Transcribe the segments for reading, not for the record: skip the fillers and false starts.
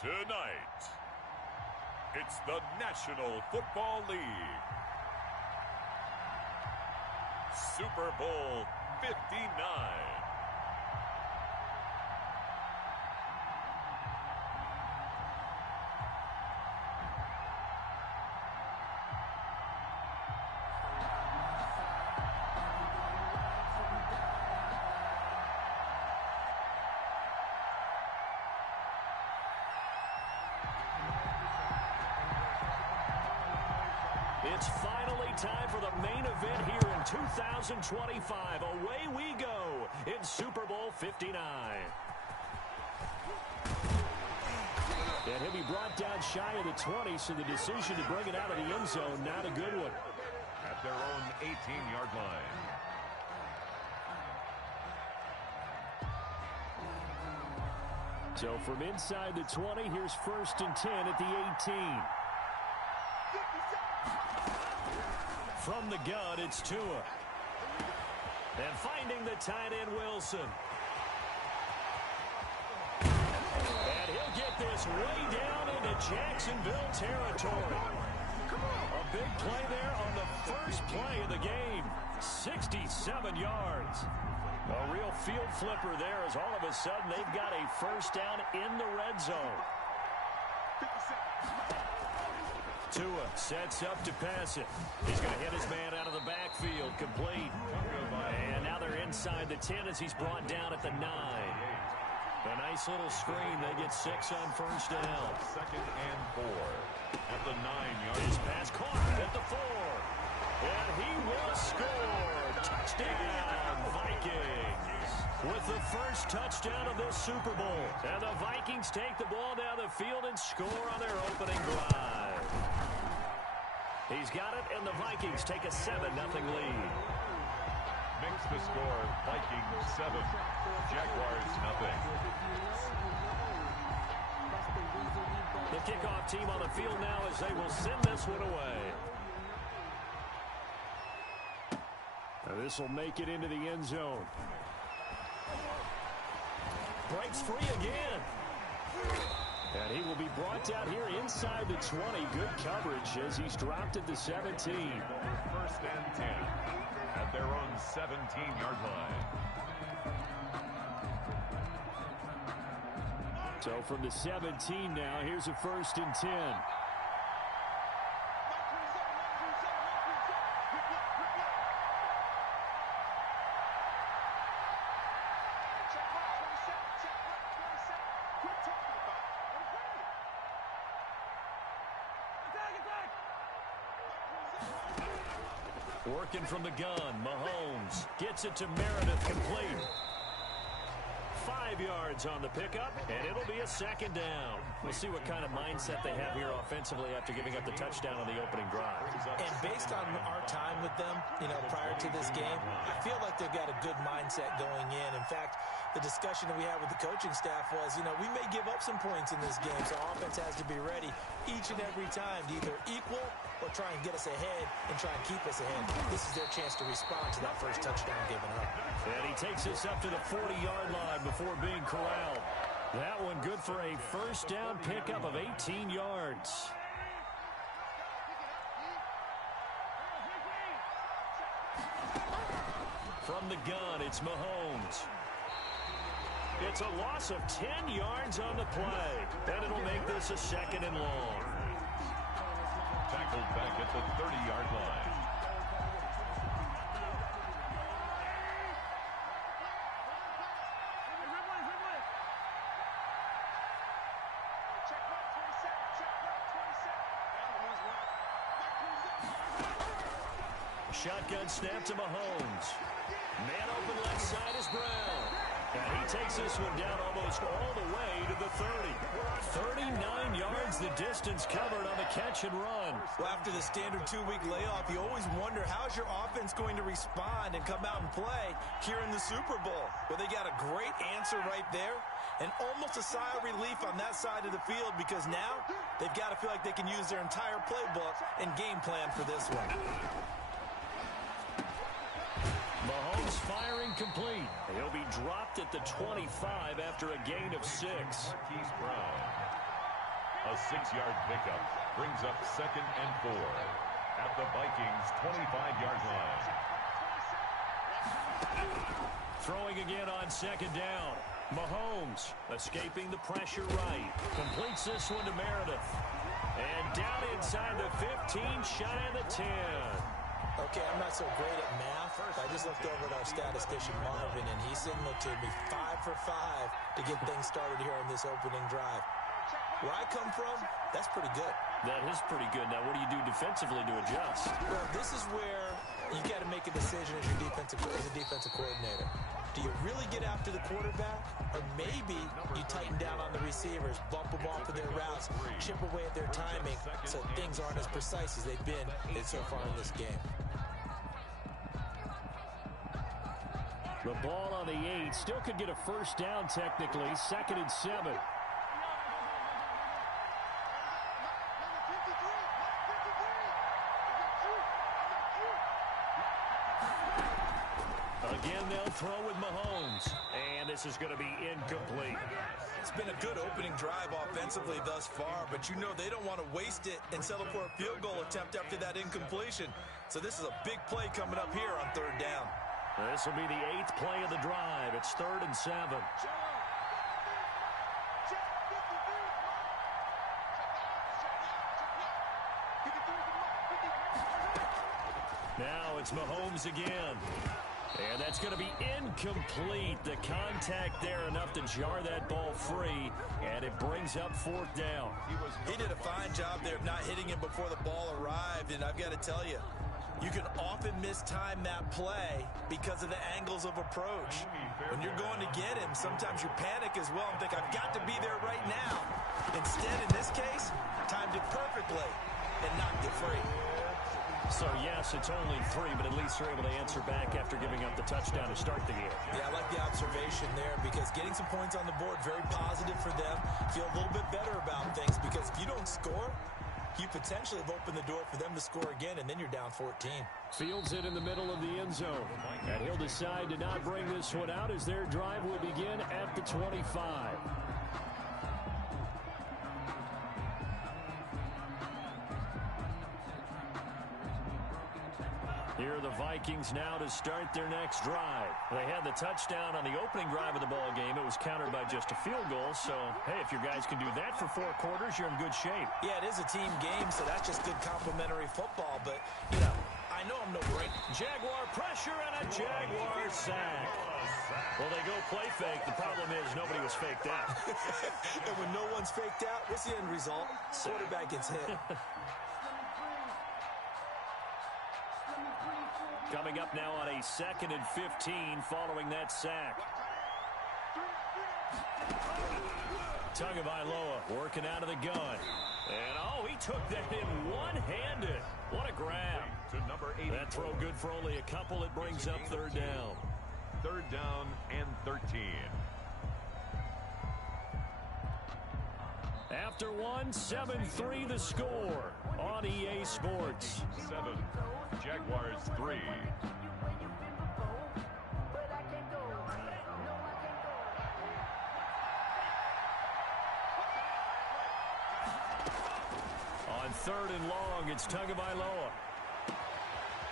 Tonight, it's the National Football League. Super Bowl 59. It's finally time for the main event here in 2025. Away we go in Super Bowl 59. And he'll be brought down shy of the 20, so the decision to bring it out of the end zone, not a good one. At their own 18-yard line. So from inside the 20, here's 1st and 10 at the 18. From the gun, it's Tua. And finding the tight end, Wilson. And he'll get this way down into Jacksonville territory. A big play there on the first play of the game. 67 yards. A real field flipper there as all of a sudden they've got a first down in the red zone. Tua sets up to pass it. He's going to hit his man out of the backfield, complete. And now they're inside the 10 as he's brought down at the 9. A nice little screen. They get 6 on first down. 2nd and 4 at the 9-yard His pass caught at the 4. And he will score. Touchdown, Vikings. With the first touchdown of this Super Bowl. And the Vikings take the ball down the field and score on their opening drive. He's got it, and the Vikings take a 7-0 lead. Makes the score Vikings 7, Jaguars 0. The kickoff team on the field now as they will send this one away. This will make it into the end zone. Breaks free again. And he will be brought down here inside the 20. Good coverage as he's dropped at the 17. 1st and 10 at their own 17-yard line. So from the 17 now, here's a 1st and 10. Working from the gun, Mahomes gets it to Meredith, complete. 5 yards on the pickup, and it'll be a 2nd down. We'll see what kind of mindset they have here offensively after giving up the touchdown on the opening drive. And based on our time with them, prior to this game, I feel like they've got a good mindset going in. In fact, the discussion that we had with the coaching staff was, we may give up some points in this game, so offense has to be ready each and every time to either equal or try and get us ahead and try and keep us ahead. This is their chance to respond to that first touchdown given up. And he takes us up to the 40-yard line before being corralled. That one good for a first down pickup of 18 yards. From the gun, it's Mahomes. It's a loss of 10 yards on the play. And it'll make this a 2nd and long. Tackled back at the 30-yard line. Shotgun snap to Mahomes. Man open left side is Brown. And he takes this one down almost all the way to the 30. 39 yards the distance covered on the catch and run. Well, after the standard 2-week layoff, you always wonder how's your offense going to respond and come out and play here in the Super Bowl. Well, they got a great answer right there and almost a sigh of relief on that side of the field because now they've got to feel like they can use their entire playbook and game plan for this one. Mahomes firing complete. He'll be dropped at the 25 after a gain of 6. Brown A 6-yard pickup brings up 2nd and 4 at the Vikings' 25-yard line. Throwing again on 2nd down. Mahomes escaping the pressure right. Completes this one to Meredith. And down inside the 15, shy of the 10. Okay, I'm not so great at math. I just looked over at our statistician, Marvin, and he signaled to me 5 for 5 to get things started here on this opening drive. Where I come from, that's pretty good. That is pretty good. Now, what do you do defensively to adjust? Well, this is where you got to make a decision as a defensive coordinator. Do you really get after the quarterback? Or maybe you tighten down on the receivers, bump them off of their routes, chip away at their timing so things aren't as precise as they've been so far in this game. The ball on the 8. Still could get a first down technically. 2nd and 7. Again, they'll throw with Mahomes. And this is going to be incomplete. It's been a good opening drive offensively thus far, but you know they don't want to waste it and settle for a field goal attempt after that incompletion. So this is a big play coming up here on 3rd down. This will be the 8th play of the drive. It's 3rd and 7. Now it's Mahomes again. And that's going to be incomplete. The contact there enough to jar that ball free, and it brings up 4th down. He did a fine job there of not hitting him before the ball arrived, and I've got to tell you, you can often mistime that play because of the angles of approach. When you're going to get him, sometimes you panic as well and think, I've got to be there right now. Instead, in this case, timed it perfectly and knocked it free. So, yes, it's only 3, but at least they're able to answer back after giving up the touchdown to start the game. Yeah, I like the observation there because getting some points on the board, very positive for them. Feel a little bit better about things because if you don't score, you potentially have opened the door for them to score again, and then you're down 14. Fields it in the middle of the end zone. And he'll decide to not bring this one out as their drive will begin at the 25. Here are the Vikings now to start their next drive. They had the touchdown on the opening drive of the ball game. It was countered by just a field goal. So, hey, if your guys can do that for 4 quarters, you're in good shape. Yeah, it is a team game, so that's just good complimentary football. But, you know, I know I'm no break. Jaguar pressure and a Jaguar sack. Well, they go play fake. The problem is nobody was faked out. And when no one's faked out, what's the end result? Quarterback gets hit. Coming up now on a 2nd and 15 following that sack. Tagovailoa working out of the gun. And, oh, he took that in one-handed. What a grab. To number 80. That throw good for only a couple. It brings up 3rd down. 3rd down and 13. After one, 7-3 the score on EA Sports. 7. Jaguars 3. On 3rd and long, it's Tagovailoa.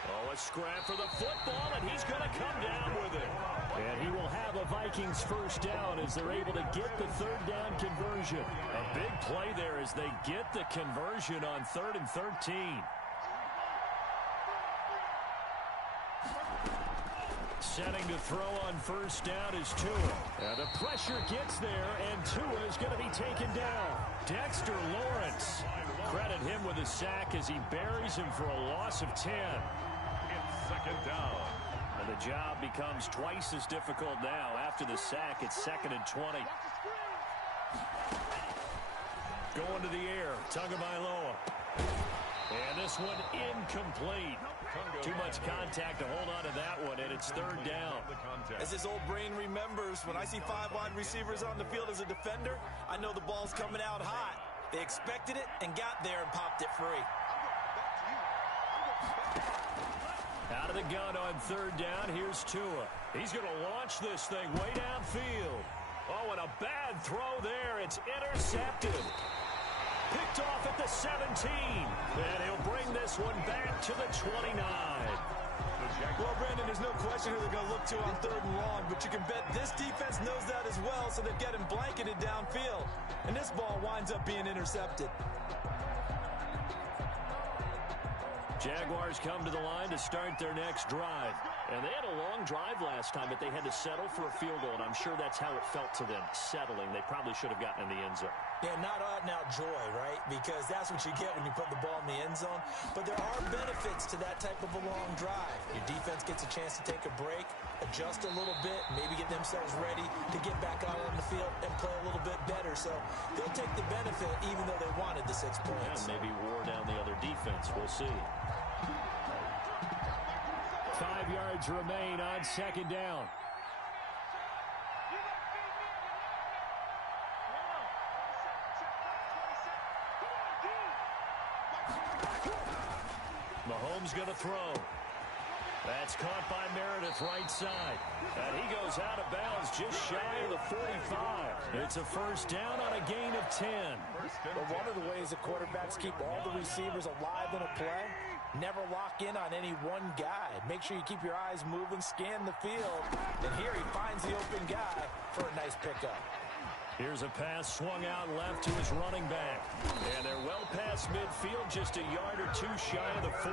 Oh, a scrap for the football, and he's going to come down with it. And he will have a Vikings first down as they're able to get the 3rd down conversion. A big play there as they get the conversion on 3rd and 13. Setting to throw on first down is Tua. And the pressure gets there, and Tua is going to be taken down. Dexter Lawrence. Credit him with a sack as he buries him for a loss of 10. It's 2nd down. And the job becomes twice as difficult now. After the sack, it's 2nd and 20. Going to the air, Tagovailoa. And this one incomplete. Too much contact to hold on to that one, and it's 3rd down. As his old brain remembers, when I see 5 wide receivers on the field as a defender, I know the ball's coming out hot. They expected it and got there and popped it free. Out of the gun on 3rd down, here's Tua. He's going to launch this thing way downfield. Oh, and a bad throw there. It's intercepted. the 17. And he'll bring this one back to the 29. Well, Brandon, there's no question who they're going to look to on 3rd and long, but you can bet this defense knows that as well, so they're getting blanketed downfield. And this ball winds up being intercepted. Jaguars come to the line to start their next drive. And they had a long drive last time, but they had to settle for a field goal, and I'm sure that's how it felt to them, settling. They probably should have gotten in the end zone. Yeah, not out-and-out joy, right? Because that's what you get when you put the ball in the end zone. But there are benefits to that type of a long drive. Your defense gets a chance to take a break, adjust a little bit, maybe get themselves ready to get back out on the field and play a little bit better. So they'll take the benefit even though they wanted the 6 points. Yeah, maybe wore down the other defense. We'll see. 5 yards remain on 2nd down. Mahomes going to throw. That's caught by Meredith right side. And he goes out of bounds just shy of the 45. It's a first down on a gain of 10. But one of the ways the quarterbacks keep all the receivers alive in a play, never lock in on any one guy. Make sure you keep your eyes moving, scan the field. And here he finds the open guy for a nice pickup. Here's a pass swung out left to his running back. And they're well past midfield, just a yard or two shy of the 40.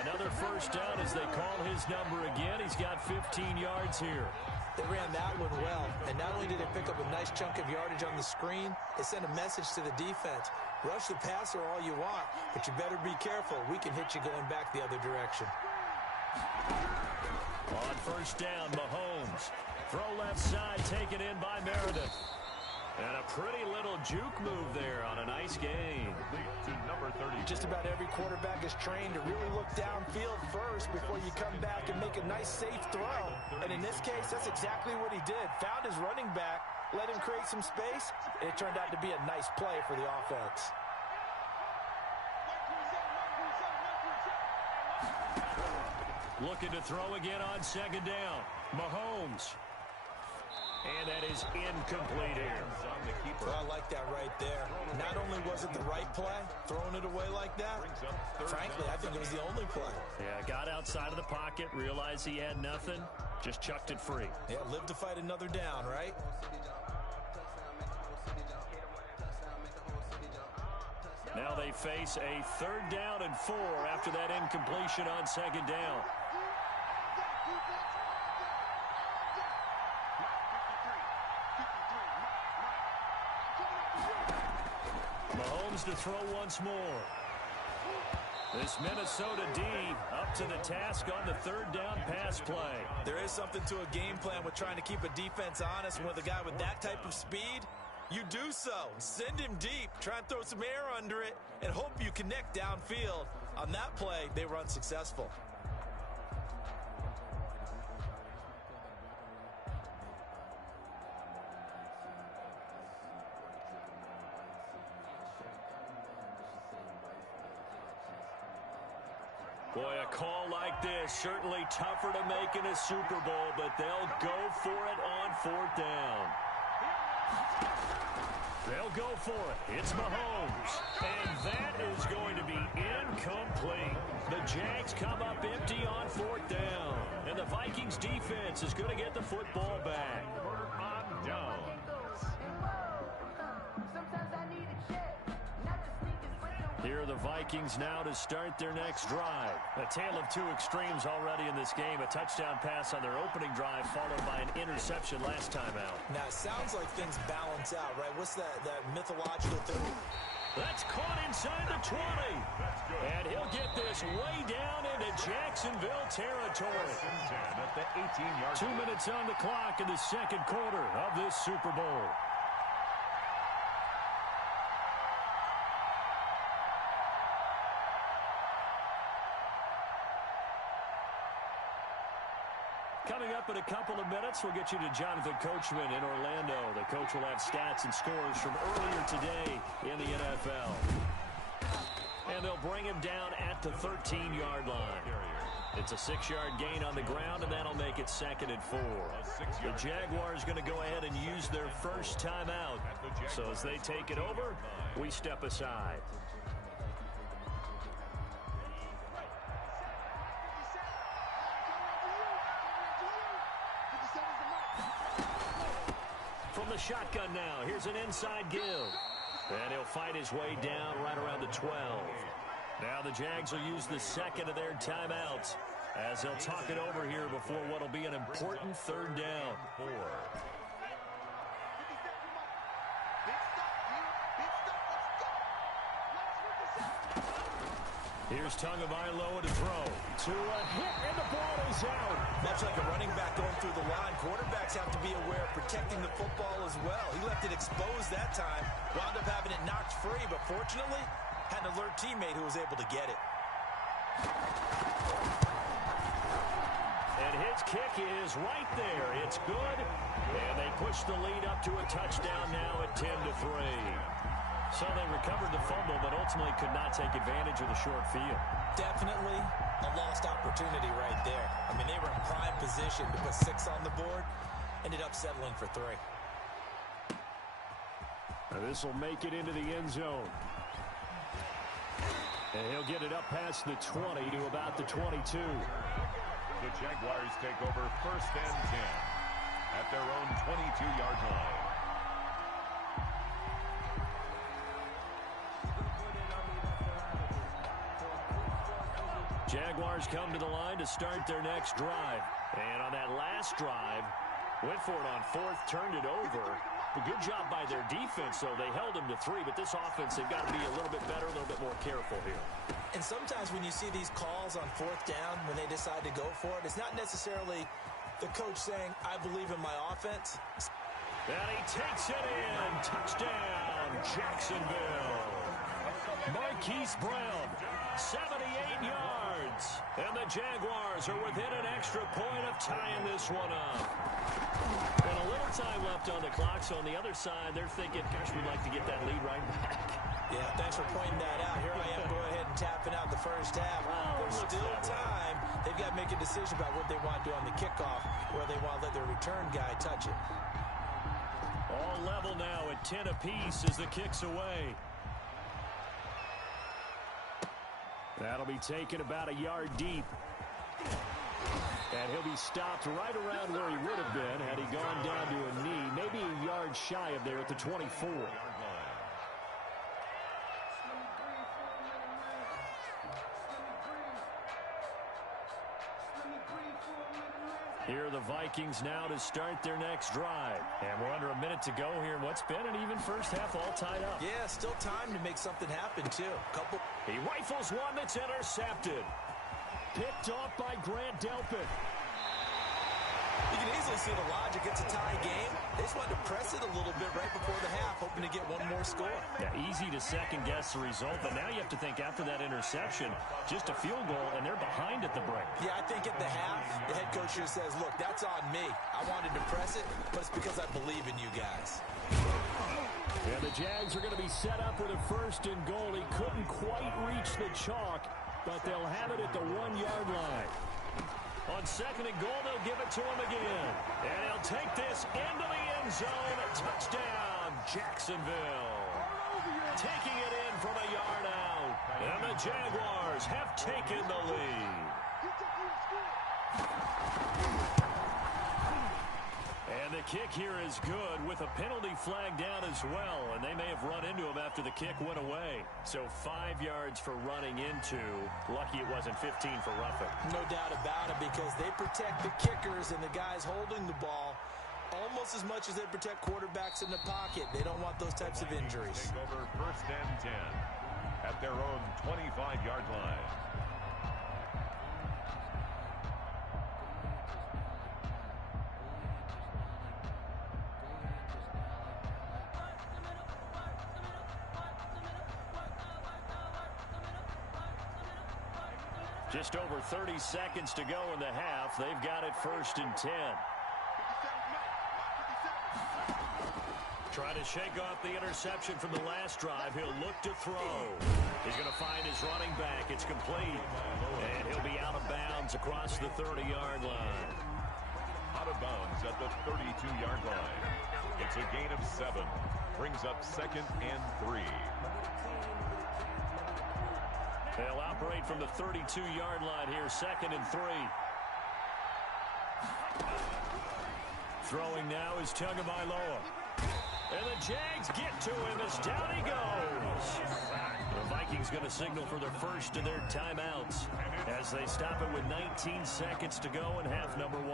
Another first down as they call his number again. He's got 15 yards here. They ran that one well, and not only did they pick up a nice chunk of yardage on the screen, they sent a message to the defense. Rush the passer all you want, but you better be careful. We can hit you going back the other direction. On first down, Mahomes. Throw left side, taken in by Meredith. And a pretty little juke move there on a nice gain. To number 30. Just about every quarterback is trained to really look downfield first before you come back and make a nice, safe throw. And in this case, that's exactly what he did. Found his running back, let him create some space, and it turned out to be a nice play for the offense. Looking to throw again on 2nd down. Mahomes. And that is incomplete here. Well, I like that right there. Not only was it the right play, throwing it away like that, frankly, I think it was the only play. Yeah, got outside of the pocket, realized he had nothing, just chucked it free. Yeah, live to fight another down, right? Now they face a 3rd down and 4 after that incompletion on 2nd down. Mahomes to throw once more. This Minnesota D up to the task on the 3rd down pass play. There is something to a game plan with trying to keep a defense honest. And with a guy with that type of speed, you do so. Send him deep. Try and throw some air under it and hope you connect downfield. On that play, they were unsuccessful. Boy, a call like this, certainly tougher to make in a Super Bowl, but they'll go for it on 4th down. They'll go for it. It's Mahomes. And that is going to be incomplete. The Jags come up empty on 4th down. And the Vikings defense is going to get the football back. On down. Here are the Vikings now to start their next drive. A tale of two extremes already in this game. A touchdown pass on their opening drive followed by an interception last time out. Now, it sounds like things balance out, right? What's that mythological thing? That's caught inside the 20. And he'll get this way down into Jacksonville territory. At the 18-yard 2 minutes on the clock in the 2nd quarter of this Super Bowl. Coming up in a couple of minutes, we'll get you to Jonathan Coachman in Orlando. The coach will have stats and scores from earlier today in the NFL. And they'll bring him down at the 13-yard line. It's a 6-yard gain on the ground, and that'll make it 2nd and 4. The Jaguars going to go ahead and use their first timeout. So as they take it over, we step aside. from the shotgun now. Here's an inside give. And he'll fight his way down right around the 12. Now the Jags will use the second of their timeouts as they'll talk it over here before what will be an important third down. Here's Tagovailoa to throw. To a hit, and the ball is out. Much like a running back going through the line, quarterbacks have to be aware of protecting the football as well. He left it exposed that time, wound up having it knocked free, but fortunately, had an alert teammate who was able to get it. And his kick is right there. It's good. And they push the lead up to a touchdown now at 10-3. So they recovered the fumble, but ultimately could not take advantage of the short field. Definitely a lost opportunity right there. I mean, they were in prime position to put 6 on the board. Ended up settling for 3. This will make it into the end zone. And he'll get it up past the 20 to about the 22. The Jaguars take over 1st and 10 at their own 22-yard line. Jaguars come to the line to start their next drive. And on that last drive, went for it on 4th, turned it over. A good job by their defense, though. They held them to 3, but this offense, they've got to be a little bit better, a little bit more careful here. And sometimes when you see these calls on 4th down, when they decide to go for it, it's not necessarily the coach saying, I believe in my offense. And he takes it in. Touchdown, Jacksonville. Marquise Brown, 78 yards. And the Jaguars are within an extra point of tying this one up. And a little time left on the clock, so on the other side, they're thinking, gosh, we'd like to get that lead right back. Yeah, thanks for pointing that out. Here I am, go ahead and tapping out the first half. There's still time. They've got to make a decision about what they want to do on the kickoff, where they want to let their return guy touch it. All level now at 10 apiece as the kick's away. That'll be taken about a yard deep. And he'll be stopped right around where he would have been had he gone down to a knee, maybe a yard shy of there at the 24. Here are the Vikings now to start their next drive. And we're under a minute to go here in what's been an even first half, all tied up. Yeah, still time to make something happen, too. He rifles one that's intercepted. Picked off by Grant Delpit. You can easily see the logic. It's a tie game. They just wanted to press it a little bit right before the half, hoping to get one more score. Yeah, easy to second-guess the result, but now you have to think after that interception, just a field goal, and they're behind at the break. Yeah, I think at the half, the head coach just says, look, that's on me. I wanted to press it, but it's because I believe in you guys. And the Jags are going to be set up with a 1st and goal. He couldn't quite reach the chalk, but they'll have it at the 1-yard line. On 2nd and goal, they'll give it to him again. And he'll take this into the end zone. A touchdown, Jacksonville. Taking it in from a yard out. And the Jaguars have taken the lead. And the kick here is good with a penalty flag down as well. And they may have run into him after the kick went away. So 5 yards for running into. Lucky it wasn't 15 for roughing. No doubt about it, because they protect the kickers and the guys holding the ball almost as much as they protect quarterbacks in the pocket. They don't want those types of injuries. Take over 1st and 10 at their own 25-yard line. Just over 30 seconds to go in the half. They've got it 1st and 10. Trying to shake off the interception from the last drive. He'll look to throw. He's going to find his running back. It's complete. And he'll be out of bounds across the 30-yard line. Out of bounds at the 32-yard line. It's a gain of 7. Brings up 2nd and 3. They'll operate from the 32-yard line here, 2nd and 3. Throwing now is Tagovailoa. And the Jags get to him as down he goes. The Vikings going to signal for their first of their timeouts as they stop it with 19 seconds to go in half number 1.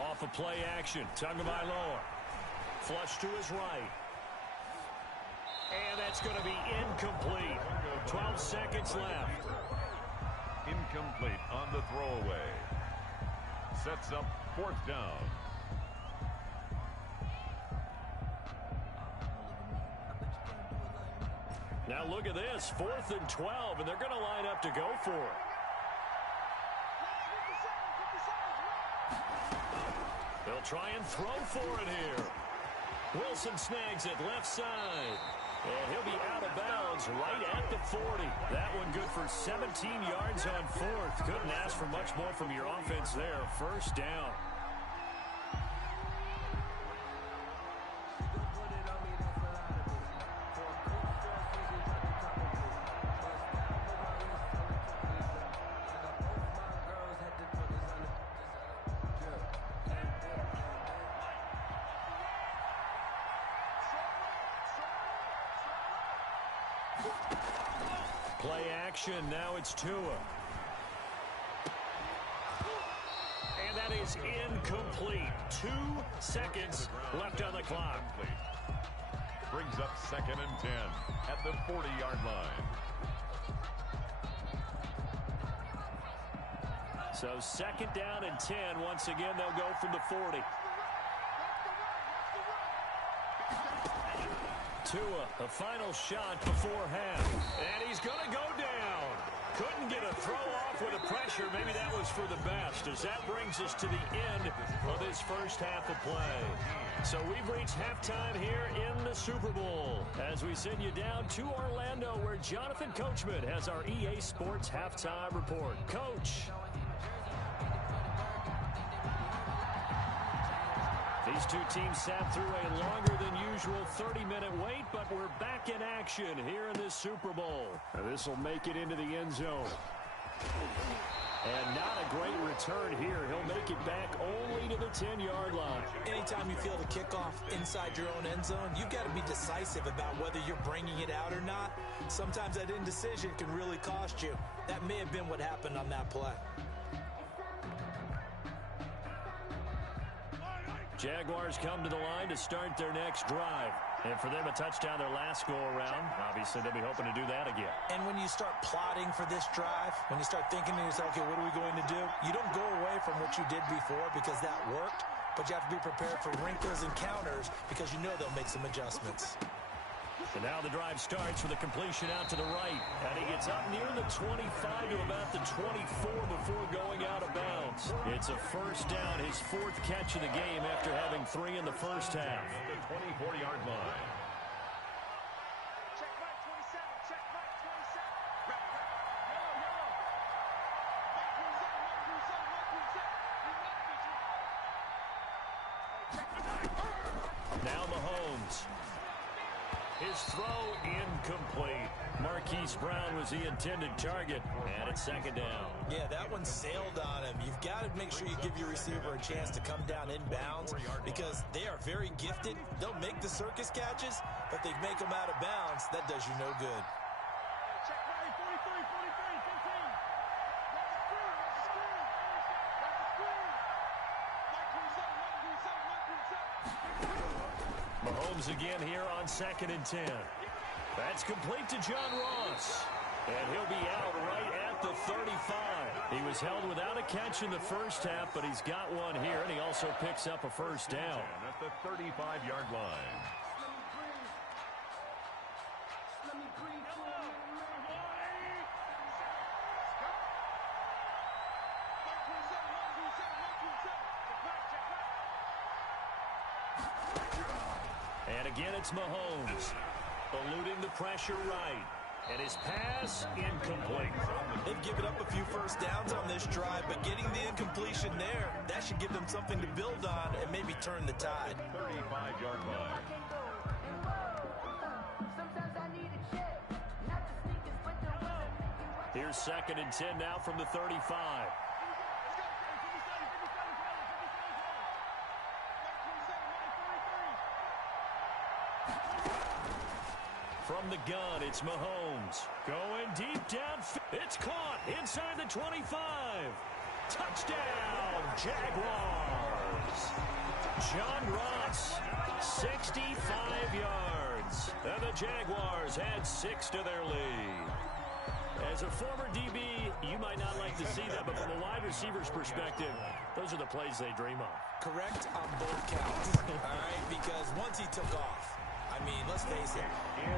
Off of play action, Tagovailoa. Flush to his right. And that's going to be incomplete. 12 seconds left. Incomplete on the throwaway. Sets up 4th down. Now look at this, 4th and 12, and they're going to line up to go for it. They'll try and throw for it here. Wilson snags it left side. And he'll be out of bounds right at the 40. That one good for 17 yards on 4th. Couldn't ask for much more from your offense there. First down. Play action, now it's Tua. And that is incomplete. 2 seconds left on the clock. Brings up 2nd and 10 at the 40-yard line. So 2nd down and 10. Once again, they'll go from the 40. Tua, a final shot before half. And he's going to go down. Couldn't get a throw off with the pressure. Maybe that was for the best, as that brings us to the end of this first half of play. So we've reached halftime here in the Super Bowl as we send you down to Orlando, where Jonathan Coachman has our EA Sports halftime report. Coach. These two teams sat through a longer than usual 30-minute wait, but we're back in action here in this Super Bowl. This will make it into the end zone. And not a great return here. He'll make it back only to the 10-yard line. Anytime you feel the kickoff inside your own end zone, you've got to be decisive about whether you're bringing it out or not. Sometimes that indecision can really cost you. That may have been what happened on that play. Jaguars come to the line to start their next drive. And for them, a touchdown their last go-around. Obviously, they'll be hoping to do that again. And when you start plotting for this drive, when you start thinking to yourself, okay, what are we going to do? You don't go away from what you did before because that worked, but you have to be prepared for wrinkles and counters because you know they'll make some adjustments. And now the drive starts with a completion out to the right. And he gets up near the 25 to about the 24 before going out of bounds. It's a first down, his 4th catch of the game after having 3 in the first half. The 24-yard line. Check back 27, check back 27. Yellow. Now Mahomes. His throw incomplete. Marquise Brown was the intended target, and it's 2nd down. Yeah, that one sailed on him. You've got to make sure you give your receiver a chance to come down inbounds because they are very gifted. They'll make the circus catches, but they make them out of bounds. That does you no good. Check right, 43, 43, 15. Mahomes again here on 2nd and 10. That's complete to John Ross. And he'll be out right at the 35. He was held without a catch in the first half, but he's got one here, and he also picks up a first down. At the 35-yard line. And again, it's Mahomes, eluding the pressure right. And his pass, incomplete. They've given up a few first downs on this drive, but getting the incompletion there, that should give them something to build on and maybe turn the tide. 35-yard line. Here's 2nd and 10 now from the 35. From the gun, it's Mahomes. Going deep down. It's caught inside the 25. Touchdown, Jaguars. John Ross, 65 yards. And the Jaguars add 6 to their lead. As a former DB, you might not like to see that, but from a wide receiver's perspective, those are the plays they dream of. Correct on both counts, all right? Because once he took off, I mean, let's face it,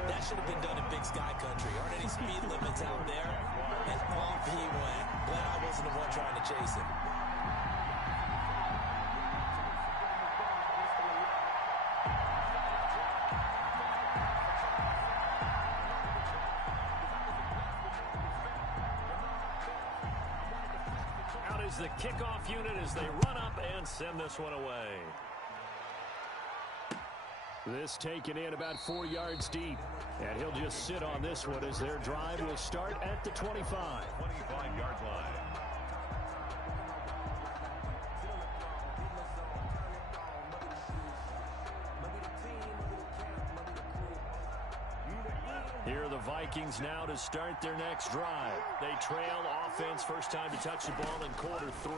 that should have been done in Big Sky Country. Aren't any speed limits out there? And off he went. Glad I wasn't the one trying to chase him. Out is the kickoff unit as they run up and send this one away. This taken in about 4 yards deep. And he'll just sit on this one as their drive will start at the 25. 25-yard line. Here are the Vikings now to start their next drive. They trail offense, first time to touch the ball in quarter 3,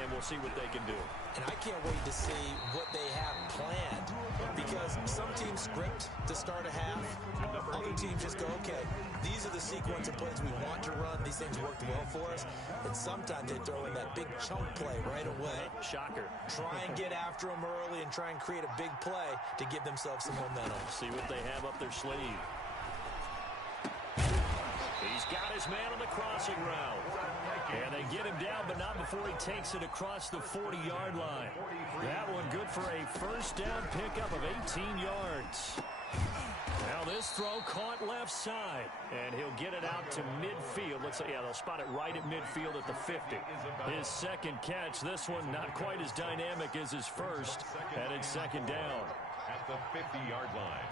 and we'll see what they can do. And I can't wait to see what they have planned, because some teams script to start a half. Other teams just go, okay, these are the sequence of plays we want to run. These things worked well for us. And sometimes they throw in that big chunk play right away. Shocker. Try and get after them early and try and create a big play to give themselves some momentum. See what they have up their sleeve. He's got his man on the crossing route. And they get him down, but not before he takes it across the 40-yard line. That one good for a first down pickup of 18 yards. Now this throw caught left side. And he'll get it out to midfield. Let's say, yeah, they'll spot it right at midfield at the 50. His second catch, this one not quite as dynamic as his first. And it's second down. At the 50-yard line.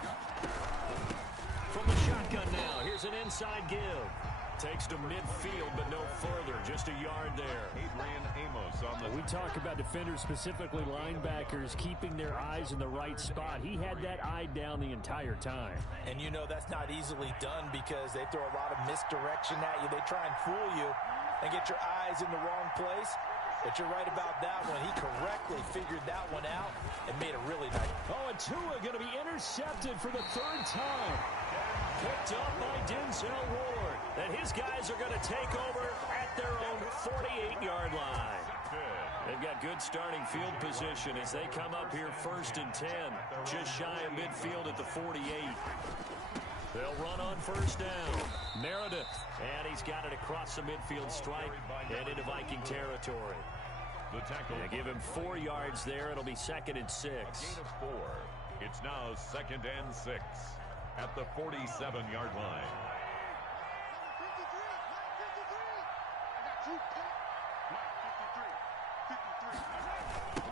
From the shotgun now, here's an inside give. Takes to midfield, but no further. Just a yard there. Adrian Amos on the... We talk about defenders, specifically linebackers, keeping their eyes in the right spot. He had that eye down the entire time. And you know that's not easily done because they throw a lot of misdirection at you. They try and fool you and get your eyes in the wrong place. But you're right about that one. He correctly figured that one out and made a really nice... Oh, and Tua going to be intercepted for the 3rd time. Picked up by Denzel Ward. And his guys are going to take over at their own 48-yard line. They've got good starting field position as they come up here 1st and 10. Just shy of midfield at the 48. They'll run on first down. Meredith. And he's got it across the midfield stripe and into Viking territory. The tackle. They give him 4 yards there. It'll be 2nd and 6. A gain of 4. It's now 2nd and 6 at the 47-yard line.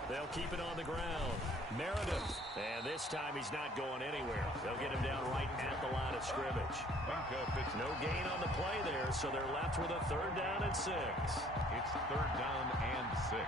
They'll keep it on the ground. Meredith. And this time he's not going anywhere. They'll get him down right at the line of scrimmage. No gain on the play there, so they're left with a 3rd down and 6. It's 3rd down and 6.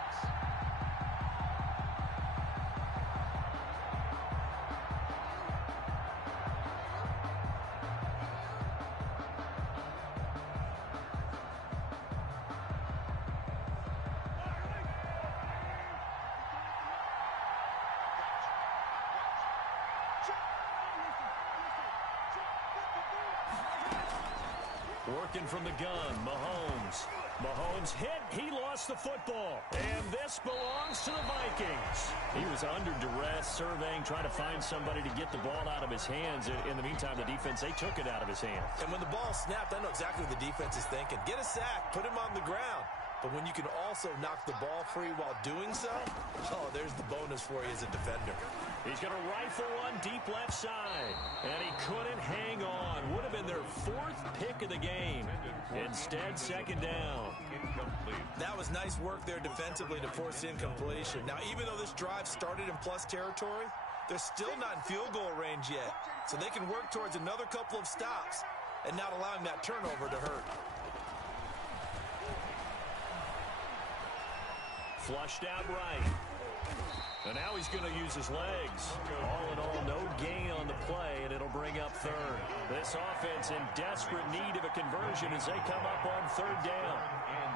Working from the gun, Mahomes. Mahomes hit. He lost the football. And this belongs to the Vikings. He was under duress, surveying, trying to find somebody to get the ball out of his hands. In the meantime, the defense, they took it out of his hands. And when the ball snapped, I know exactly what the defense is thinking. Get a sack, put him on the ground. But when you can also knock the ball free while doing so, oh, there's the bonus for you as a defender. He's going to rifle one deep left side. And he couldn't hang on. Would have been their 4th pick of the game. Instead, 2nd down. That was nice work there defensively to force incompletion. Now, even though this drive started in plus territory, they're still not in field goal range yet. So they can work towards another couple of stops and not allowing that turnover to hurt. Flushed out right. And now he's going to use his legs. All in all, no gain on the play, and it'll bring up third. This offense in desperate need of a conversion as they come up on third down. And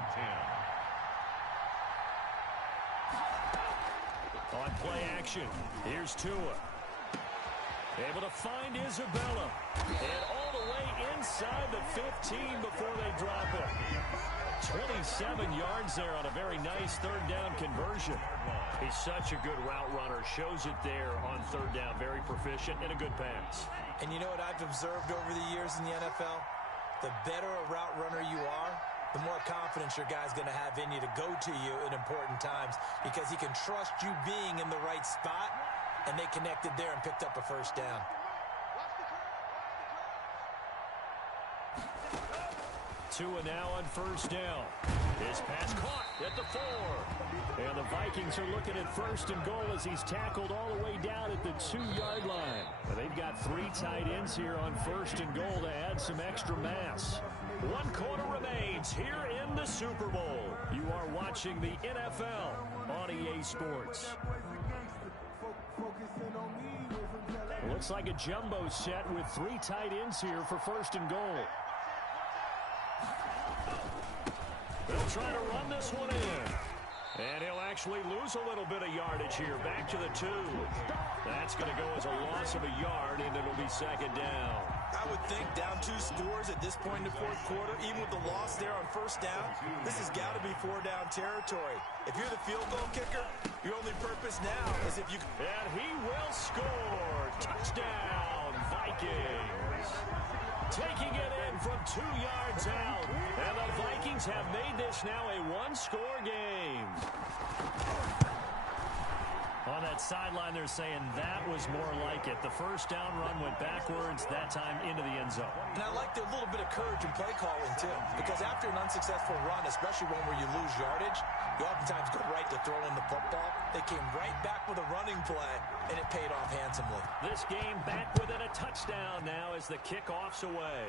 10. On play action, here's Tua. Able to find Isabella. And all the way inside the 15 before they drop it. 27 yards there on a very nice third down conversion. He's such a good route runner. Shows it there on third down. Very proficient and a good pass. And you know what I've observed over the years in the NFL? The better a route runner you are, the more confidence your guy's going to have in you to go to you in important times because he can trust you being in the right spot, and they connected there and picked up a first down. Tua now on first down. His pass caught at the 4. And the Vikings are looking at first and goal as he's tackled all the way down at the 2-yard line. And they've got 3 tight ends here on first and goal to add some extra mass. 1 quarter remains here in the Super Bowl. You are watching the NFL on EA Sports. Looks like a jumbo set with 3 tight ends here for first and goal. They'll try to run this one in. And he'll actually lose a little bit of yardage here. Back to the 2. That's going to go as a loss of a yard, and it'll be second down. I would think down 2 scores at this point in the fourth quarter, even with the loss there on first down, this has got to be 4-down territory. If you're the field goal kicker, your only purpose now is if you... And he will score. Touchdown, Vikings. Taking it in from 2 yards out. And the Vikings have made this now a 1-score game. On that sideline, they're saying that was more like it. The first down run went backwards, that time into the end zone. And I like the little bit of courage in play calling, too. Because after an unsuccessful run, especially one where you lose yardage, you oftentimes go right to throwing the football. They came right back with a running play, and it paid off handsomely. This game back within a touchdown now as the kickoff's away.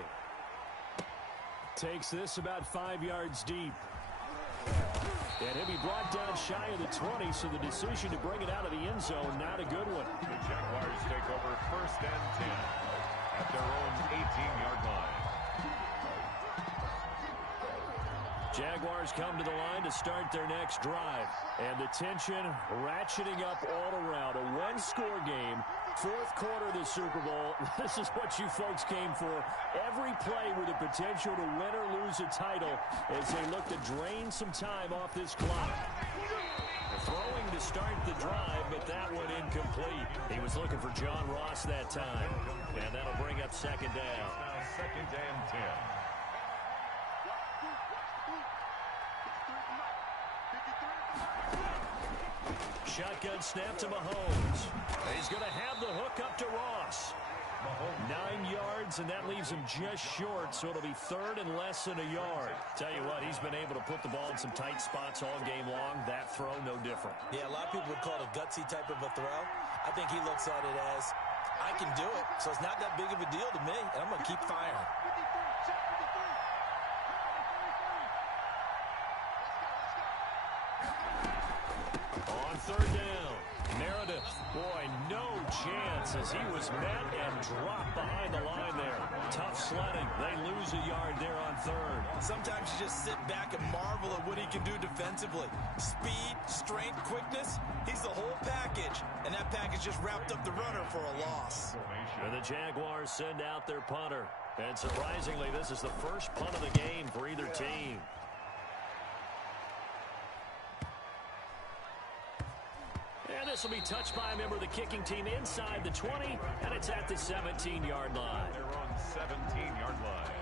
Takes this about 5 yards deep. And he'll be brought down shy of the 20, so the decision to bring it out of the end zone, not a good one. The Jaguars take over first and 10 at their own 18-yard line. Jaguars come to the line to start their next drive. And the tension ratcheting up all around. A 1-score game. Fourth quarter of the Super Bowl. This is what you folks came for. Every play with the potential to win or lose a title as they look to drain some time off this clock. Throwing to start the drive, but that one incomplete. He was looking for John Ross that time. And that'll bring up second down. Now second and 10. Shotgun snap to Mahomes. He's going to have the hook up to Ross. 9 yards, and that leaves him just short, so it'll be third and less than a yard. Tell you what, he's been able to put the ball in some tight spots all game long. That throw, no different. Yeah, a lot of people would call it a gutsy type of a throw. I think he looks at it as, I can do it, so it's not that big of a deal to me, and I'm going to keep firing. On third down, Meredith, boy, no chance as he was met and dropped behind the line there. Tough sledding. They lose a yard there on third. Sometimes you just sit back and marvel at what he can do defensively. Speed, strength, quickness, he's the whole package. And that package just wrapped up the runner for a loss. And the Jaguars send out their punter. And surprisingly, this is the first punt of the game for either team. And this will be touched by a member of the kicking team inside the 20, and it's at the 17-yard line. They're on 17-yard line.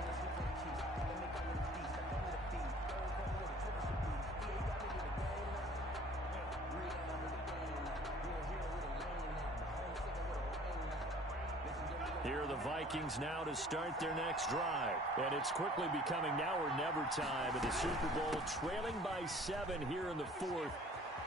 Here are the Vikings now to start their next drive. And it's quickly becoming now or never time in the Super Bowl, trailing by 7 here in the fourth.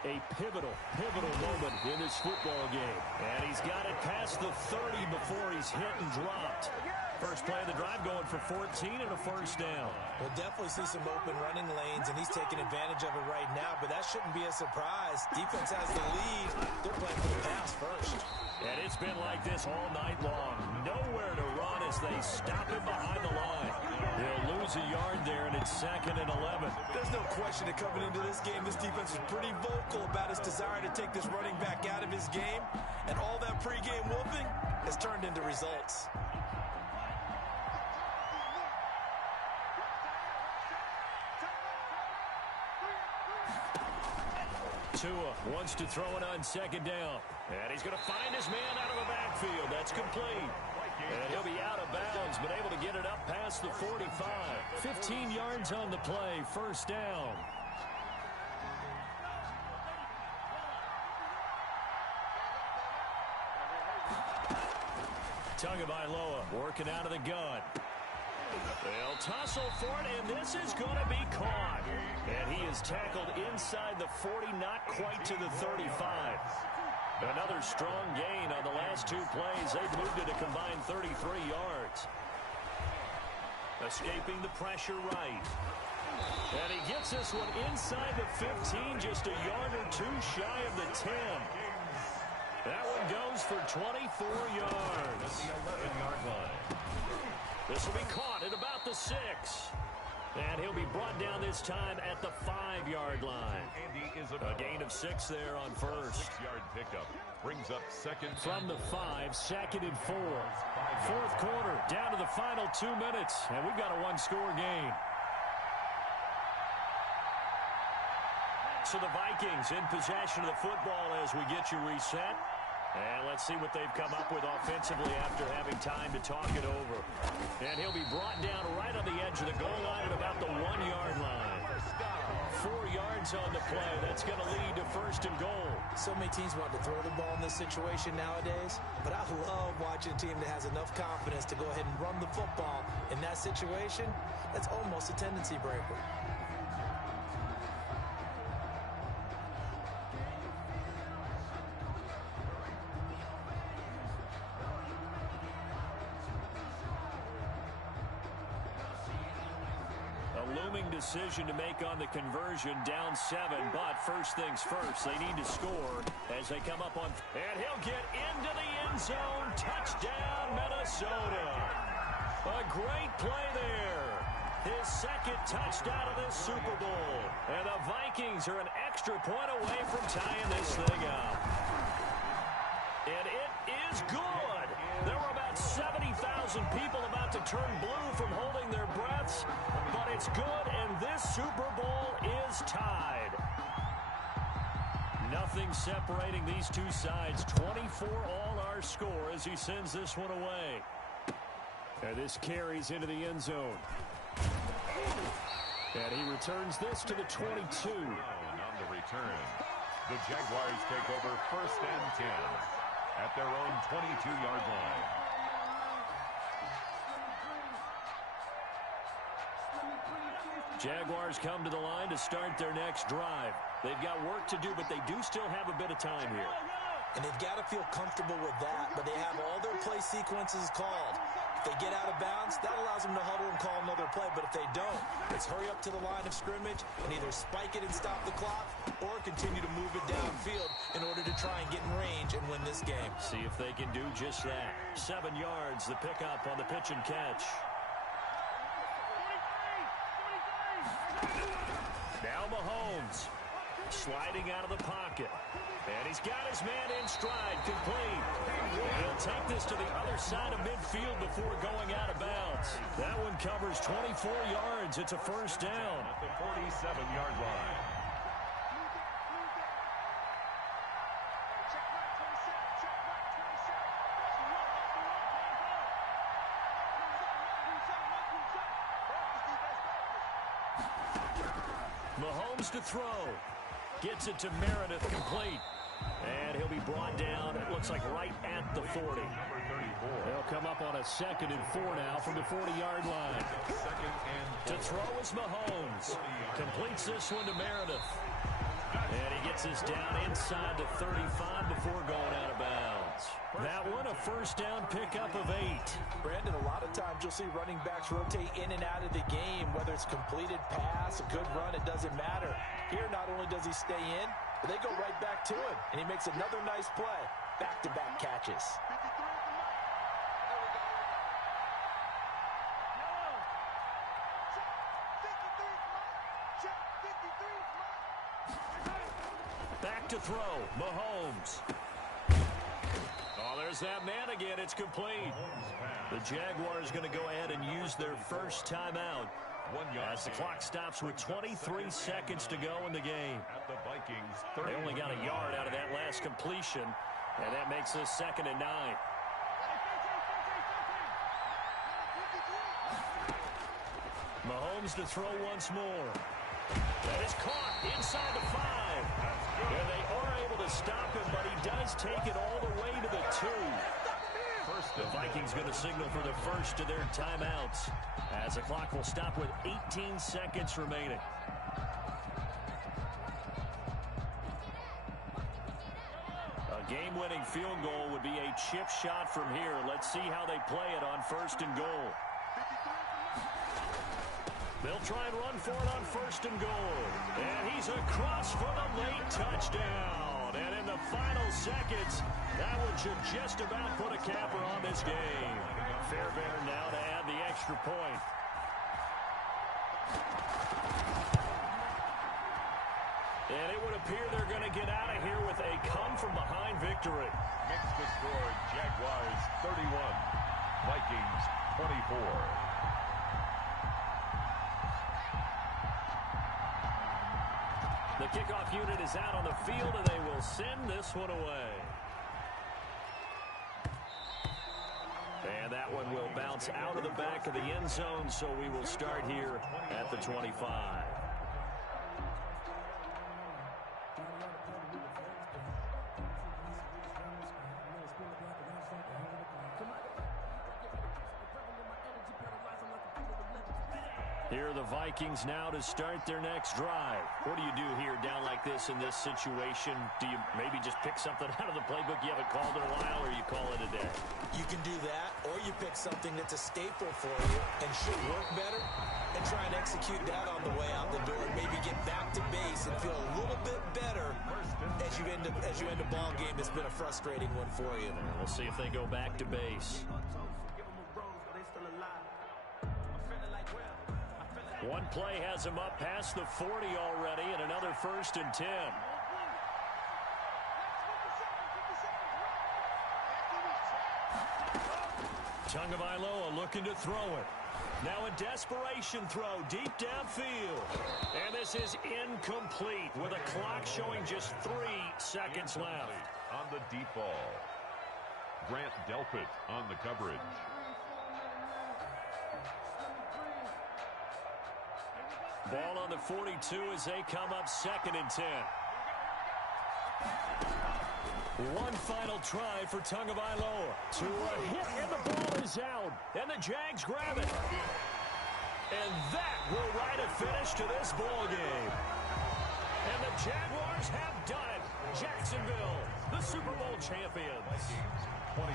A pivotal moment in this football game. And he's got it past the 30 before he's hit and dropped. First play of the drive going for 14 and a first down. We'll definitely see some open running lanes, and he's taking advantage of it right now, but that shouldn't be a surprise. Defense has the lead. They're playing for the pass first. And it's been like this all night long. Nowhere to run as they stop him behind the line. They'll lose a yard there, and it's 2nd and 11. There's no question that coming into this game, this defense is pretty vocal about his desire to take this running back out of his game, and all that pregame whooping has turned into results. Tua wants to throw it on 2nd down. And he's going to find his man out of the backfield. That's complete. And he'll be out of bounds, but able to get it up past the 45. 15 yards on the play, first down. Tagovailoa working out of the gun. They'll tussle for it, and this is going to be caught. And he is tackled inside the 40, not quite to the 35. Another strong gain on the last 2 plays. They've moved it a combined 33 yards. Escaping the pressure right. And he gets this one inside the 15, just a yard or 2 shy of the 10. That one goes for 24 yards. The 11-yard line. This will be caught at about the 6. And he'll be brought down this time at the 5-yard line. A gain of 6 there on first. 6-yard pickup brings up 2nd. From the 5, 2nd and 4. Fourth quarter, down to the final 2 minutes. And we've got a one-score game. So the Vikings in possession of the football as we get you reset. And let's see what they've come up with offensively after having time to talk it over. And he'll be brought down right on the edge of the goal line at about the 1-yard line. 4 yards on the play. That's going to lead to 1st and goal. So many teams want to throw the ball in this situation nowadays, but I love watching a team that has enough confidence to go ahead and run the football. In that situation, that's almost a tendency breaker. Decision to make on the conversion, down 7, but first things first, they need to score as they come up on, and he'll get into the end zone. Touchdown, Minnesota. A great play there. His 2nd touchdown of this Super Bowl, and the Vikings are an extra point away from tying this thing up. And it is good. There were about 70,000 people about to turn blue from holding their breaths, but it's good, and this Super Bowl is tied. Nothing separating these two sides. 24 all our score as he sends this one away. And this carries into the end zone. And he returns this to the 22. On the return, the Jaguars take over 1st and 10 at their own 22-yard line. Jaguars come to the line to start their next drive. They've got work to do, but they do still have a bit of time here. And they've got to feel comfortable with that, but they have all their play sequences called. If they get out of bounds, that allows them to huddle and call another play. But if they don't, it's hurry up to the line of scrimmage and either spike it and stop the clock or continue to move it downfield in order to try and get in range and win this game. See if they can do just that. 7 yards, the pickup on the pitch and catch. Now Mahomes sliding out of the pocket. And he's got his man in stride, complete. And he'll take this to the other side of midfield before going out of bounds. That one covers 24 yards. It's a first down. At the 47-yard line. Mahomes to throw. Gets it to Meredith, complete. And he'll be brought down, it looks like right at the 40. They'll come up on a 2nd and 4 now from the 40-yard line. To throw is Mahomes. Completes this one to Meredith. And he gets us down inside the 35 before going out of bounds. That one, a first down pickup of 8. Brandon, a lot of times you'll see running backs rotate in and out of the game, whether it's completed pass, a good run, it doesn't matter. Here, not only does he stay in, but they go right back to him, and he makes another nice play. Back-to-back catches. Back to throw, Mahomes. Oh, there's that man again. It's complete. The Jaguars going to go ahead and use their first timeout as the clock stops with 23 seconds to go in the game. They only got a yard out of that last completion, and that makes this 2nd and 9. Mahomes to throw once more. That is caught inside the 5. And they are able to stop him, but he does take it all the way to the 2. The Vikings going to signal for the first of their timeouts as the clock will stop with 18 seconds remaining. A game-winning field goal would be a chip shot from here. Let's see how they play it on 1st and goal. They'll try and run for it on 1st and goal. And he's across for the late touchdown. And in the final seconds, that one should just about put a capper on this game. Fairbairn now to add the extra point. And it would appear they're going to get out of here with a come-from-behind victory. Makes the score Jaguars 31, Vikings 24. The kickoff unit is out on the field, and they will send this one away. And that one will bounce out of the back of the end zone, so we will start here at the 25. Here are the Vikings now to start their next drive. What do you do here down like this in this situation? Do you maybe just pick something out of the playbook you haven't called in a while, or you call it a day? You can do that, or you pick something that's a staple for you and should work better and try and execute that on the way out the door and maybe get back to base and feel a little bit better as you end a ball game that's been a frustrating one for you. We'll see if they go back to base. One play has him up past the 40 already, and another 1st and 10. Tagovailoa looking to throw it. Now a desperation throw deep downfield. And this is incomplete with a clock showing just 3 seconds left. On the deep ball. Grant Delpit on the coverage. Ball on the 42 as they come up 2nd and 10. One final try for Tagovailoa. To a hit, and the ball is out. And the Jags grab it. And that will write a finish to this ball game. And the Jaguars have done it. Jacksonville, the Super Bowl champions. 24.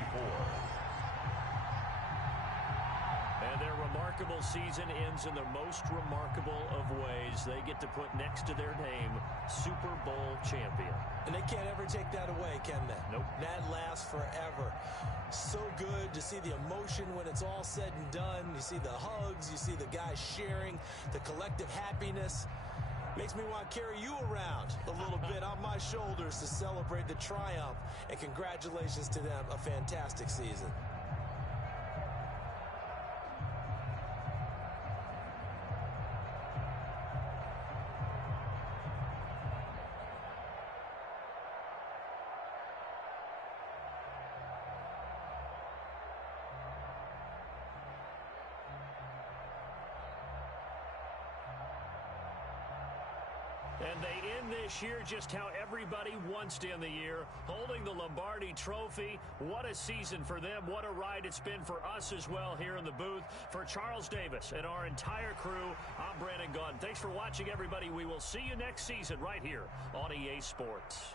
And their remarkable season ends in the most remarkable of ways. They get to put next to their name, Super Bowl champion. And they can't ever take that away, can they? Nope. That lasts forever. So good to see the emotion when it's all said and done. You see the hugs, you see the guys sharing, the collective happiness. Makes me want to carry you around a little bit on my shoulders to celebrate the triumph. And congratulations to them, a fantastic season. And they end this year just how everybody wants to end the year, holding the Lombardi Trophy. What a season for them. What a ride it's been for us as well here in the booth. For Charles Davis and our entire crew, I'm Brandon Gaudin. Thanks for watching, everybody. We will see you next season right here on EA Sports.